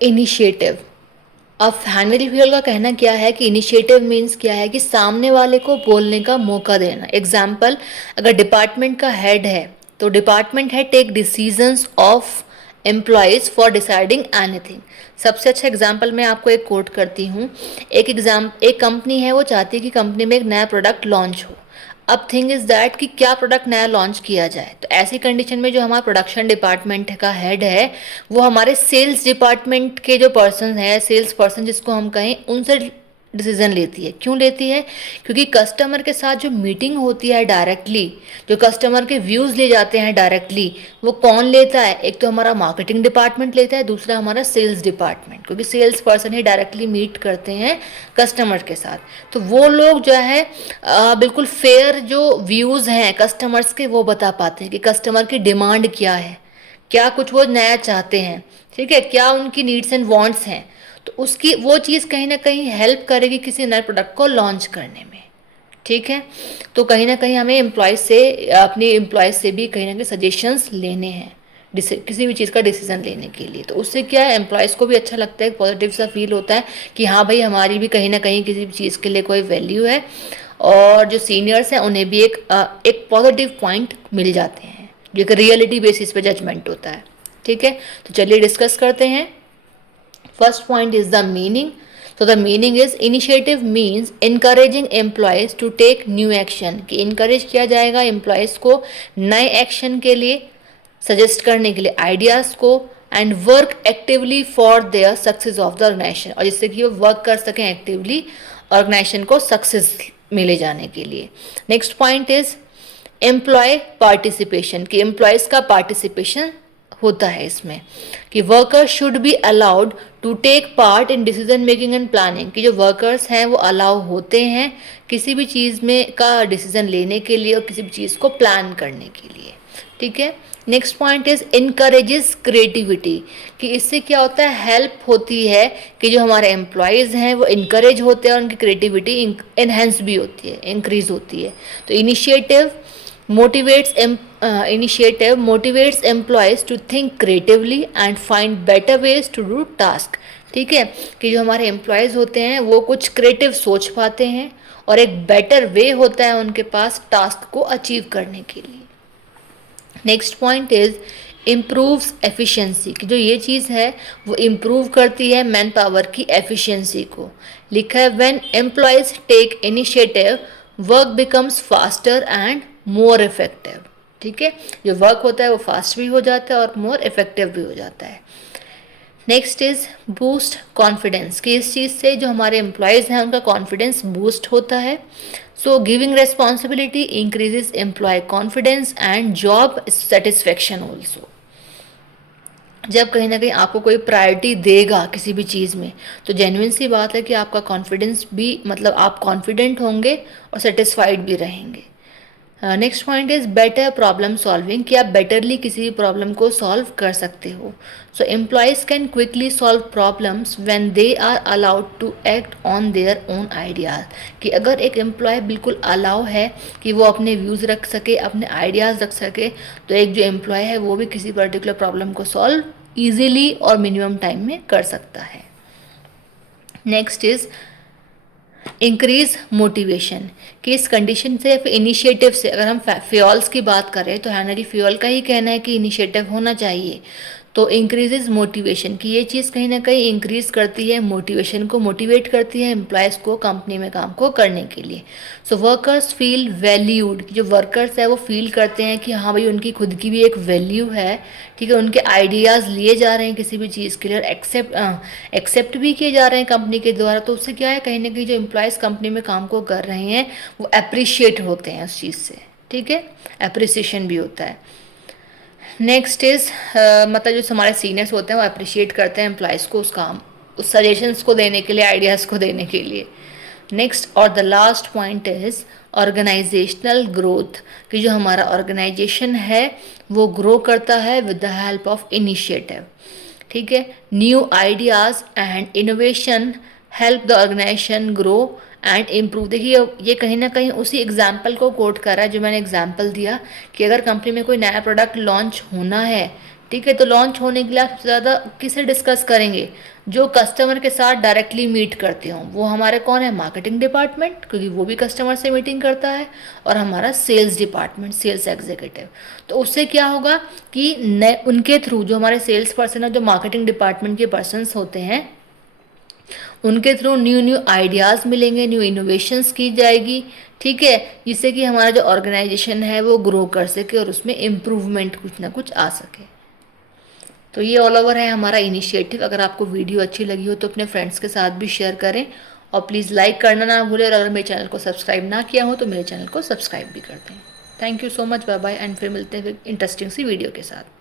Initiative. अब Henry fuel का कहना क्या है कि इनिशिएटिव मीन्स क्या है कि सामने वाले को बोलने का मौका देना। एग्जाम्पल, अगर डिपार्टमेंट का हेड है तो department head take decisions of employees for deciding anything. सबसे अच्छा एग्जाम्पल मैं आपको एक कोट करती हूँ। एक कंपनी है, वो चाहती है कि कंपनी में एक नया प्रोडक्ट लॉन्च हो। अब थिंग इज़ दैट कि क्या प्रोडक्ट नया लॉन्च किया जाए। तो ऐसी कंडीशन में जो हमारा प्रोडक्शन डिपार्टमेंट का हेड है वो हमारे सेल्स डिपार्टमेंट के जो पर्सन हैं, सेल्स पर्सन जिसको हम कहें, उनसे डिसीजन लेती है। क्यों लेती है? क्योंकि कस्टमर के साथ जो मीटिंग होती है डायरेक्टली, जो कस्टमर के व्यूज़ ले जाते हैं डायरेक्टली, वो कौन लेता है? एक तो हमारा मार्केटिंग डिपार्टमेंट लेता है, दूसरा हमारा सेल्स डिपार्टमेंट, क्योंकि सेल्स पर्सन ही डायरेक्टली मीट करते हैं कस्टमर के साथ। तो वो लोग जो है बिल्कुल फेयर जो व्यूज़ हैं कस्टमर्स के वो बता पाते हैं कि कस्टमर की डिमांड क्या है, क्या कुछ वो नया चाहते हैं, ठीक है, क्या उनकी नीड्स एंड वांट्स हैं। तो उसकी वो चीज़ कहीं ना कहीं हेल्प करेगी किसी नए प्रोडक्ट को लॉन्च करने में, ठीक है। तो कहीं ना कहीं हमें एम्प्लॉयज़ से, अपनी एम्प्लॉयज़ से भी कहीं ना कहीं सजेशंस लेने हैं किसी भी चीज़ का डिसीजन लेने के लिए। तो उससे क्या है, एम्प्लॉयज़ को भी अच्छा लगता है, पॉजिटिव सा फील होता है कि हाँ भाई हमारी भी कहीं ना कहीं किसी भी चीज़ के लिए कोई वैल्यू है, और जो सीनियर्स हैं उन्हें भी एक पॉजिटिव पॉइंट मिल जाते हैं, जो एक रियलिटी बेसिस पे जजमेंट होता है, ठीक है। तो चलिए डिस्कस करते हैं। First point is the meaning. So the meaning is initiative means encouraging employees to take new action, कि encourage किया जाएगा employees को नए action के लिए, सजेस्ट करने के लिए आइडियाज़ को, and work actively for their success of the organisation, और जिससे कि वो वर्क कर सकें एक्टिवली ऑर्गेनाइजेशन को सक्सेस मिले जाने के लिए। Next point is employee participation, कि एम्प्लॉयज़ का पार्टिसिपेशन होता है इसमें, कि workers should be allowed to take part in decision making and planning, कि जो वर्कर्स हैं वो अलाउ होते हैं किसी भी चीज़ में का डिसीजन लेने के लिए और किसी भी चीज़ को प्लान करने के लिए, ठीक है। Next point is encourages creativity, कि इससे क्या होता है, हेल्प होती है कि जो हमारे एम्प्लॉयज़ हैं वो इनकरेज होते हैं और उनकी क्रिएटिविटी इनहेंस भी होती है, इंक्रीज होती है। तो initiative motivates employees to think creatively and find better ways to do task, ठीक है, कि जो हमारे एम्प्लॉयज़ होते हैं वो कुछ क्रिएटिव सोच पाते हैं और एक बेटर वे होता है उनके पास टास्क को अचीव करने के लिए। Next point is improves efficiency, कि जो ये चीज़ है वो इम्प्रूव करती है मैन पावर की एफिशिएंसी को। लिखा है when employees take initiative work becomes faster and more effective, ठीक है, जो वर्क होता है वो फास्ट भी हो जाता है और मोर इफेक्टिव भी हो जाता है। नेक्स्ट इज बूस्ट कॉन्फिडेंस, कि इस चीज़ से जो हमारे एम्प्लॉयज़ हैं उनका कॉन्फिडेंस बूस्ट होता है। So giving responsibility increases employee confidence and job satisfaction also. जब कहीं ना कहीं आपको कोई प्रायोरिटी देगा किसी भी चीज़ में तो जेन्युइन सी बात है कि आपका कॉन्फिडेंस भी, मतलब आप कॉन्फिडेंट होंगे और सेटिस्फाइड भी रहेंगे। Next point is better problem solving, कि आप बेटरली किसी भी प्रॉब्लम को सॉल्व कर सकते हो। So employees can quickly solve problems when they are allowed to act on their own ideas, कि अगर एक एम्प्लॉय बिल्कुल अलाउ है कि वो अपने व्यूज़ रख सके, अपने आइडियाज़ रख सके, तो एक जो एम्प्लॉय है वो भी किसी पर्टिकुलर प्रॉब्लम को सॉल्व ईजिली और मिनिमम टाइम में कर सकता है। नेक्स्ट इज़ इंक्रीज मोटिवेशन, कि इस कंडीशन से या फिर इनिशिएटिव से, अगर हम फ्यूल्स की बात करें तो हैनरी फ्यूल का ही कहना है कि इनिशिएटिव होना चाहिए। तो इंक्रीजेज मोटिवेशन, कि ये चीज़ कहीं ना कहीं इंक्रीज करती है मोटिवेशन को, मोटिवेट करती है एम्प्लॉयज़ को कंपनी में काम को करने के लिए। सो वर्कर्स फील वैल्यूड, जो वर्कर्स है वो फील करते हैं कि हाँ भाई उनकी खुद की भी एक वैल्यू है, ठीक है, उनके आइडियाज़ लिए जा रहे हैं किसी भी चीज़ के लिए और एक्सेप्ट भी किए जा रहे हैं कंपनी के द्वारा। तो उससे क्या है, कहीं ना कहीं जो एम्प्लॉयज़ कंपनी में काम को कर रहे हैं वो अप्रिशिएट होते हैं उस चीज़ से, ठीक है, अप्रिसिएशन भी होता है। नेक्स्ट इज़ मतलब जो हमारे सीनियर्स होते हैं वो अप्रिशिएट करते हैं एम्प्लॉयज़ को उस काम, उस सजेशंस को देने के लिए, आइडियाज़ को देने के लिए। नेक्स्ट और the last point is organisational growth, कि जो हमारा ऑर्गेनाइजेशन है वो ग्रो करता है with the help of initiative, ठीक है। New ideas and innovation help the organisation grow and improve. देखिए ये कहीं ना कहीं उसी एग्जाम्पल को कोट कर रहा है जो मैंने एग्जाम्पल दिया, कि अगर कंपनी में कोई नया प्रोडक्ट लॉन्च होना है, ठीक है। तो लॉन्च होने के लिए आप सबसे ज़्यादा किसे डिस्कस करेंगे, जो कस्टमर के साथ डायरेक्टली मीट करते हों, वो हमारे कौन है, मार्केटिंग डिपार्टमेंट, क्योंकि वो भी कस्टमर से मीटिंग करता है, और हमारा सेल्स डिपार्टमेंट, सेल्स एग्जीक्यूटिव। तो उससे क्या होगा कि उनके थ्रू जो हमारे सेल्स पर्सन है, जो मार्केटिंग डिपार्टमेंट के पर्सनस होते हैं, उनके थ्रू न्यू न्यू आइडियाज़ मिलेंगे, न्यू इनोवेशंस की जाएगी, ठीक है, जिससे कि हमारा जो ऑर्गेनाइजेशन है वो ग्रो कर सके और उसमें इम्प्रूवमेंट कुछ ना कुछ आ सके। तो ये ऑल ओवर है हमारा इनिशिएटिव। अगर आपको वीडियो अच्छी लगी हो तो अपने फ्रेंड्स के साथ भी शेयर करें, और प्लीज़ लाइक करना ना भूलें, और अगर मेरे चैनल को सब्सक्राइब ना किया हो तो मेरे चैनल को सब्सक्राइब भी कर दें। Thank you so much, bye bye, and फिर मिलते हैं इंटरेस्टिंग सी वीडियो के साथ।